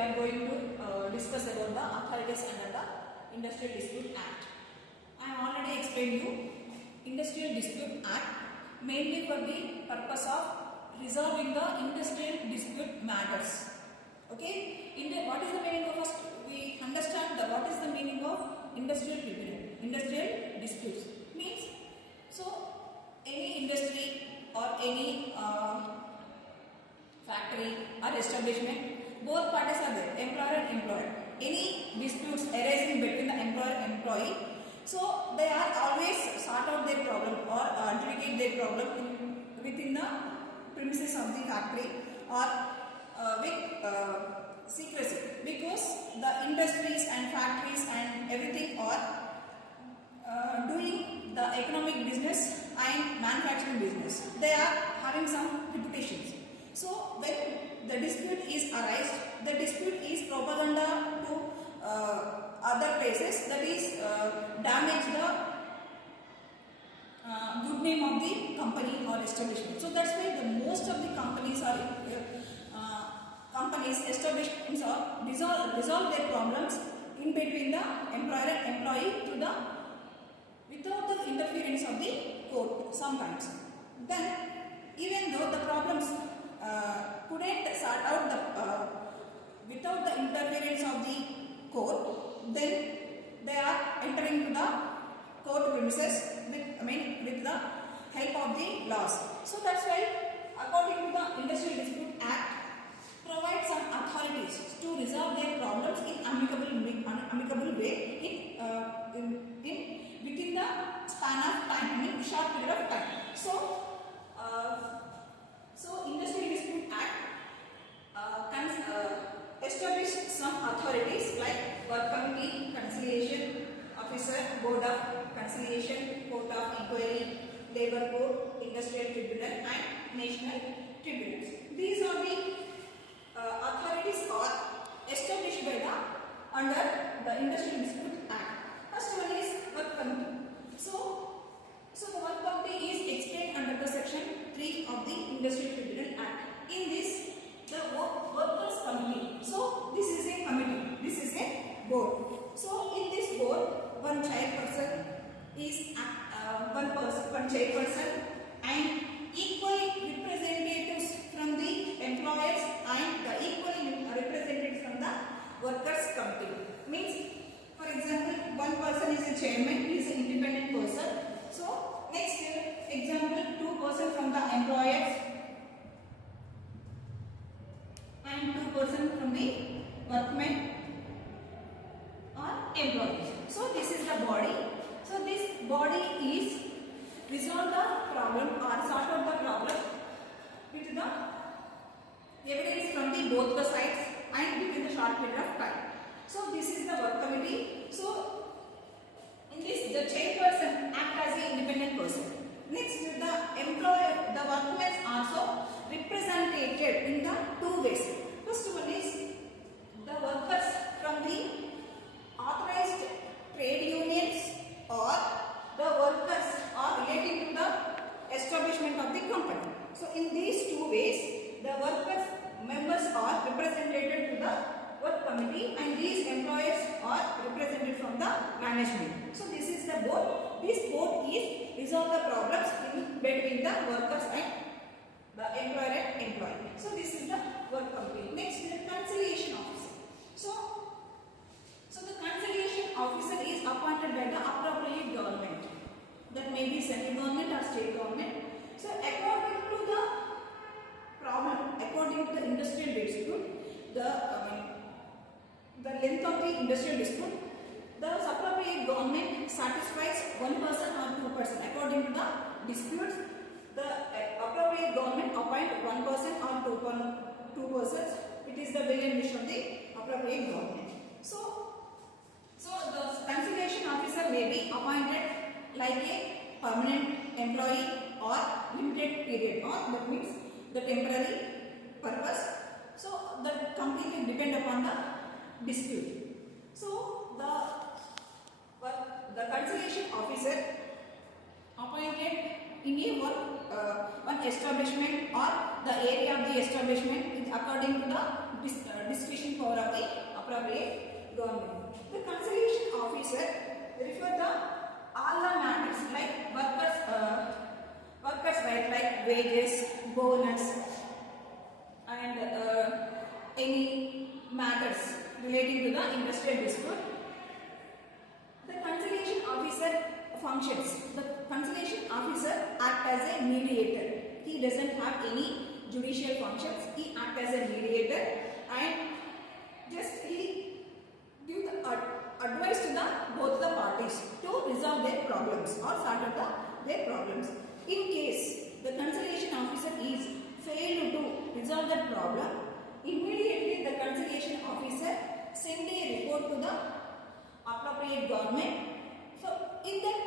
are going to discuss about the authorities under the Industrial Dispute Act. I have already explained you Industrial Dispute Act mainly for the purpose of resolving the industrial dispute matters. Okay, what is the meaning of first? We understand what is the meaning of industrial tribunal. Industrial disputes means any industry or any factory or establishment, both parties are there, employer and employer. Any disputes arising between the employer and employee, so they are always sort out their problem or adjudicate their problem within the premises of the factory or with secrecy, because the industries and factories and everything are doing the economic business and manufacturing business. They are having some reputations. So when the dispute is arised, the dispute is propaganda to other places, that is damage the good name of the company or establishment. So that's why the most of the companies or establishments or resolve their problems in between the employer and employee without the interference of the court sometimes. Then even though the problems couldn't sort out without the interference of the court, then they are entering to the court premises with the help of the laws. So that's why according to the Industrial Dispute Act provide some authorities to resolve their problems in amicable way within the span of time, short period of time. So Industrial Dispute Act establish some authorities like work committee, conciliation officer, board of conciliation, court of inquiry, labor court, industrial tribunal and national tribunals. These are the authorities are established by under the Industrial Dispute Act. First one is work committee. So the work committee is explained under the section 3 of the Industrial Tribunal Act. In this, the workers committee. So this is a committee. This is a board. So in this board, one chairperson is one chairperson and equal representatives from the employers and the equal representatives from the workers committee. Means, for example, one person is a chairman, he is an independent person. So next example, two person from the employers and two person from the workmen or employees. So this is the body. So this body is resolve the problem or sort out the problem with the evidence from the both the sides and within the short period of time. So this is the work committee. So in this, the chairperson act as an independent person. Next, the employer, the workmen also represented in the two ways. First one is the workers from the authorized trade unions or the workers are relating to the establishment of the company. So in these two ways, the workers members are represented to the work committee and these employers are represented from the management. So this is the board. This board is resolve the problems in between the workers and the employer and employee. So this is the work committee. Next is the conciliation officer. So the conciliation officer is appointed by the appropriate government. That may be central government or state government. So according to the problem, according to the industrial dispute, the length of the industrial dispute, the appropriate government satisfies one person or two person. According to the disputes, the appropriate government appoint one person or two persons. It is the will and wish of the appropriate government. So the conciliation officer may be appointed like a permanent employee or limited period, or that means the temporary purpose. So that completely depend upon the dispute. So the conciliation officer appointed in a establishment or the area of the establishment according to the discretion power of the appropriate government. The conciliation officer refer the all the matters like workers right like wages, bonus, and any matters relating to the industrial dispute. The conciliation officer functions. The conciliation officer acts as a mediator. He doesn't have any judicial functions. He acts as a mediator and just he give the advice to the both the parties to resolve their problems or sort out their problems. In case the conciliation officer is failed to resolve that problem, immediately the conciliation officer send a report to the appropriate government. So in that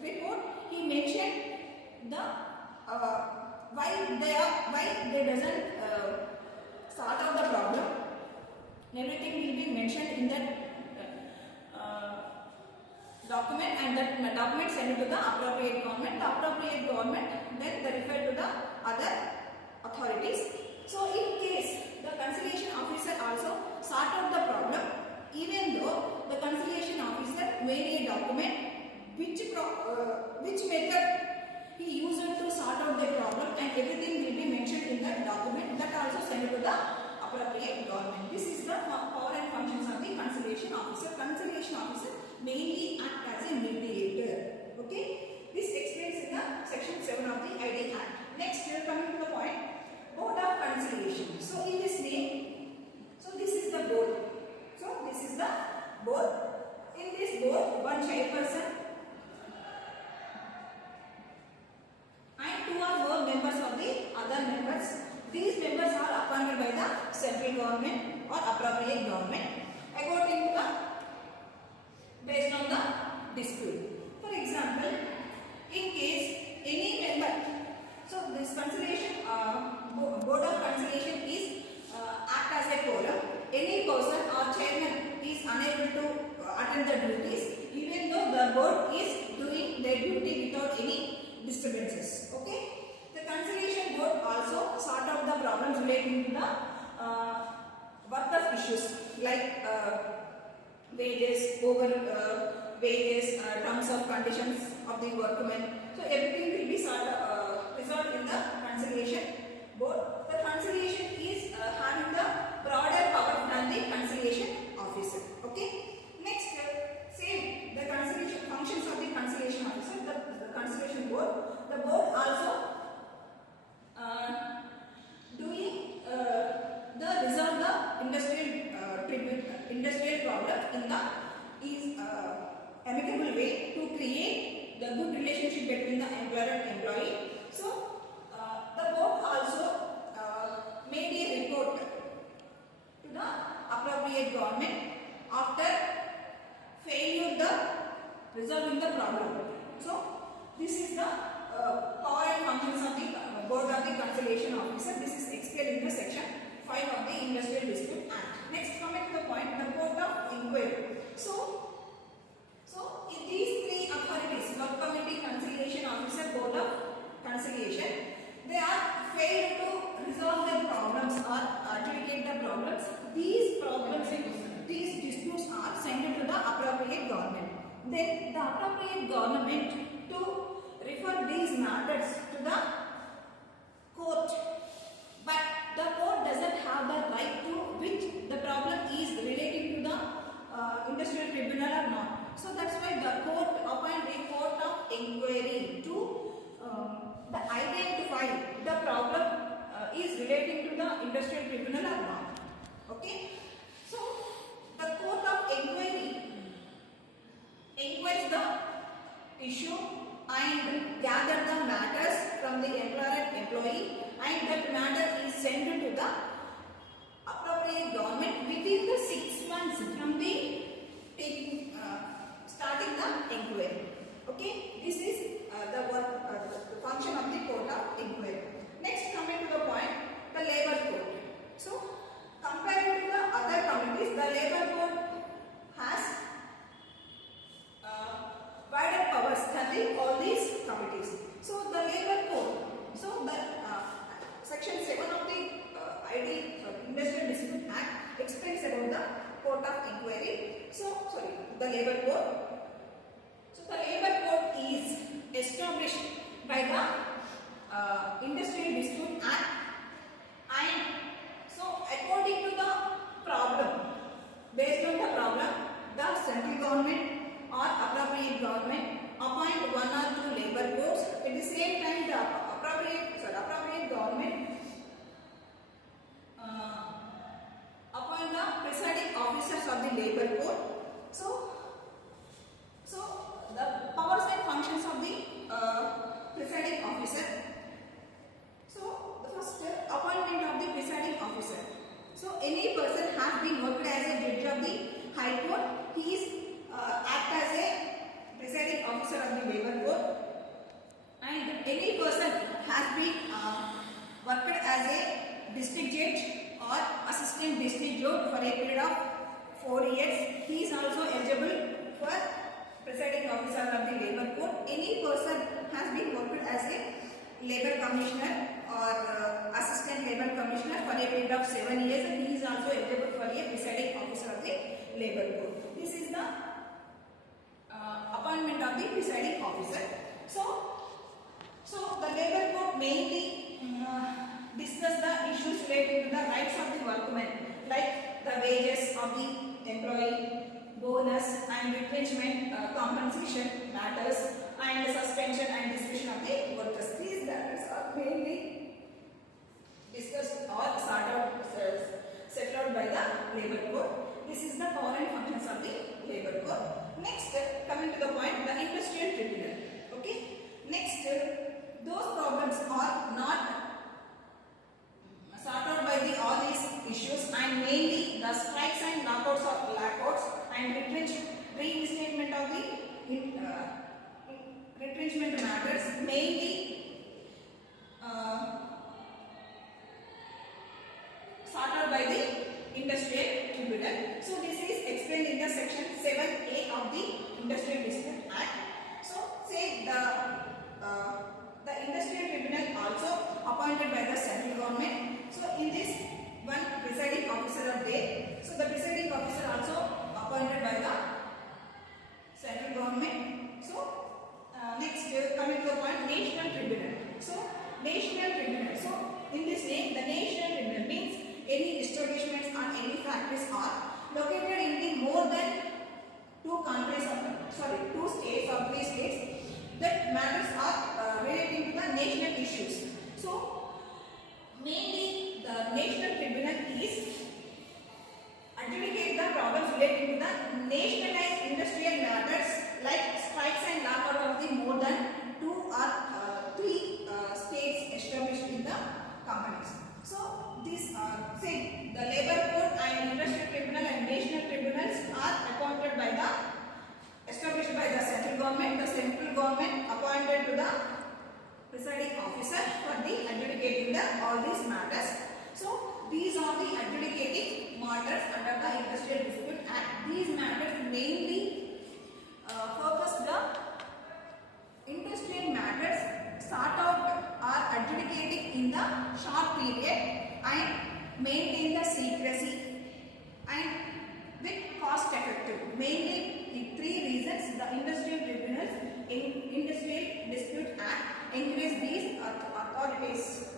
report, he mentioned the why they doesn't sort out the problem. Everything will be mentioned in that document, and that document sent to the appropriate government. The appropriate government then they refer to the other authorities. So in case the conciliation officer also sort out the problem, even though the conciliation officer made a document which method he used to sort out the problem, and everything will be mentioned in that document, that also sent to the appropriate government. This is the power and functions of the conciliation officer. Conciliation officer mainly act as a mediator. Okay, this explains in the section 7 of the ID Act. Next, we are coming to the point, board of conciliation. So in this name, so this is the board. So this is the board. In this board, one chairperson and 2 or more members of the other members. These members are appointed by the central government or appropriate government according to the based on the dispute. For example, in case any member, so this conciliation board of conciliation is act as a quorum. Any person or chairman is unable to attend the duties, even though the board is doing their duty without any disturbances. Okay. The conciliation board also sort out the problems relating to the workers' issues like wages, wages, terms of conditions of the workmen. So everything will be resolved in the conciliation board. The conciliation is having the broader power than the conciliation officer. Okay. Next, same the conciliation functions of the conciliation officer. The conciliation board. The board also doing the resolve the industrial problem in the amicable way to create the good relationship between the employer and employee. So the board also made a report to the appropriate government after failure the resolving the problem. So this is the power and functions of the board of the conciliation officer. This is explained in the section 5 of the Industrial Dispute Act. Next, coming to the point, the court of inquiry. So in these 3 authorities, work committee, conciliation officer, board of conciliation, they are failed to resolve their problems or adjudicate the problems. These disputes are sent to the appropriate government. Then the appropriate government to refer these matters to the court, but the court doesn't have the right to which the problem is relating to the industrial tribunal or not. So that's why the court appoint a court of inquiry to identify the problem is relating to the industrial tribunal or not. Okay. So the court of inquiry inquires the issue and gather the matters from the employer and employee, and that matter is sent to the appropriate government within the 6 months from the starting the inquiry. Okay, this is the function of the court of inquiry. Next, coming to the point, the labor code. So the labor code. So the labor code is established by the Industrial Dispute Act, and so according to the problem, based on the problem, the central government or appropriate government appoint one or two labor codes. At the same time, the appropriate government appoint the presiding officers of the labor code. So the powers and functions of the presiding officer. So the first appointment of the presiding officer. So any person has been worked as a judge of the High Court. He is act as a presiding officer of the labor code, and any person has been worked as a district judge or assistant district judge for a period of 4 years. He is also eligible for presiding officer of the labor code. Any person has been worked as a labor commissioner or assistant labor commissioner for a period of 7 years, and he is also eligible for a presiding officer of the labor code. This is the appointment of the presiding officer. So the labor code mainly discuss the issues related to the rights of the workmen, like the wages of the employee, bonus and retrenchment compensation matters, and suspension and dismissal of the workers. These matters are mainly discussed or set out by the labor code. This is the power and functions of the labor code. Next, coming to the point, the industrial tribunal. Okay. Next, those problems are not sorted out by all these issues, and mainly the strikes and lockouts and reinstatement of the retrenchment matters, mainly sorted out by the industrial tribunal. So this is explained in the section 7A of the Industrial Dispute Act. So say the industrial tribunal also appointed by the central government. So in this one presiding officer are there. So the presiding officer also appointed by the central government. So next, coming to the point, national tribunal. So national tribunal. So in this name, the national tribunal means any establishments or any factories are located in the more than 2 states or 3 states, that matters are relating to the national issues. So mainly the national tribunal is adjudicate the problems relating to the nationalized industrial matters like strikes and lockout of the more than 2 or 3 states established in the companies. So these are, say, the labor code and industrial tribunal and national tribunals are appointed by established by the central government. The central government appointed to the presiding officer for the adjudicating all these matters. So these are the adjudicating matters under the Industrial Dispute Act. These matters mainly focus the industrial matters sought out or adjudicating in the short period and maintain the secrecy and with cost effective. Mainly the 3 reasons the industrial tribunals in Industrial Dispute Act encourage these authorities